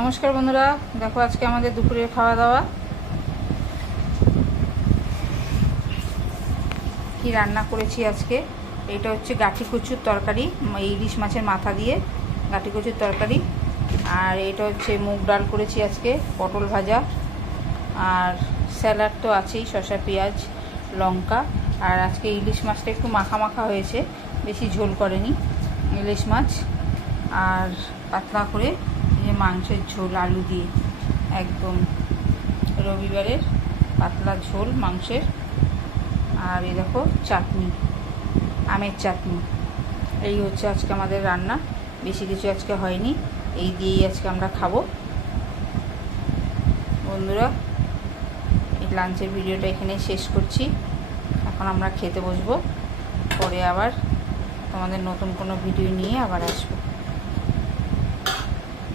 নমস্কার বন্ধুরা, দেখো আজকে আমাদের দুপুরের খাওয়া দাওয়া কি রান্না করেছি আজকে। এটা হচ্ছে গাঠি কচুর তরকারি, ইলিশ মাছের মাথা দিয়ে গাঠি কচুর তরকারি। আর এটা হচ্ছে মুগ ডাল করেছি আজকে, পটল ভাজা, আর স্যালাড তো আছেই, শসা পেঁয়াজ লঙ্কা। আর আজকে ইলিশ মাছটা একটু মাখা মাখা হয়েছে, বেশি ঝোল করেনি ইলিশ মাছ। আর পাতলা করে যে মাংসের ঝোল আলু দিয়ে, একদম রবিবারের পাতলা ঝোল মাংসের। আর এই দেখো চাটনি, আমের চাটনি। এই হচ্ছে আজকে আমাদের রান্না, বেশি কিছু আজকে হয়নি। এই দিয়েই আজকে আমরা খাবো বন্ধুরা। এই লাঞ্চের ভিডিওটা এখানে শেষ করছি। এখন আমরা খেতে বসবো, পরে আবার তোমাদের নতুন কোনো ভিডিও নিয়ে আবার আসবো।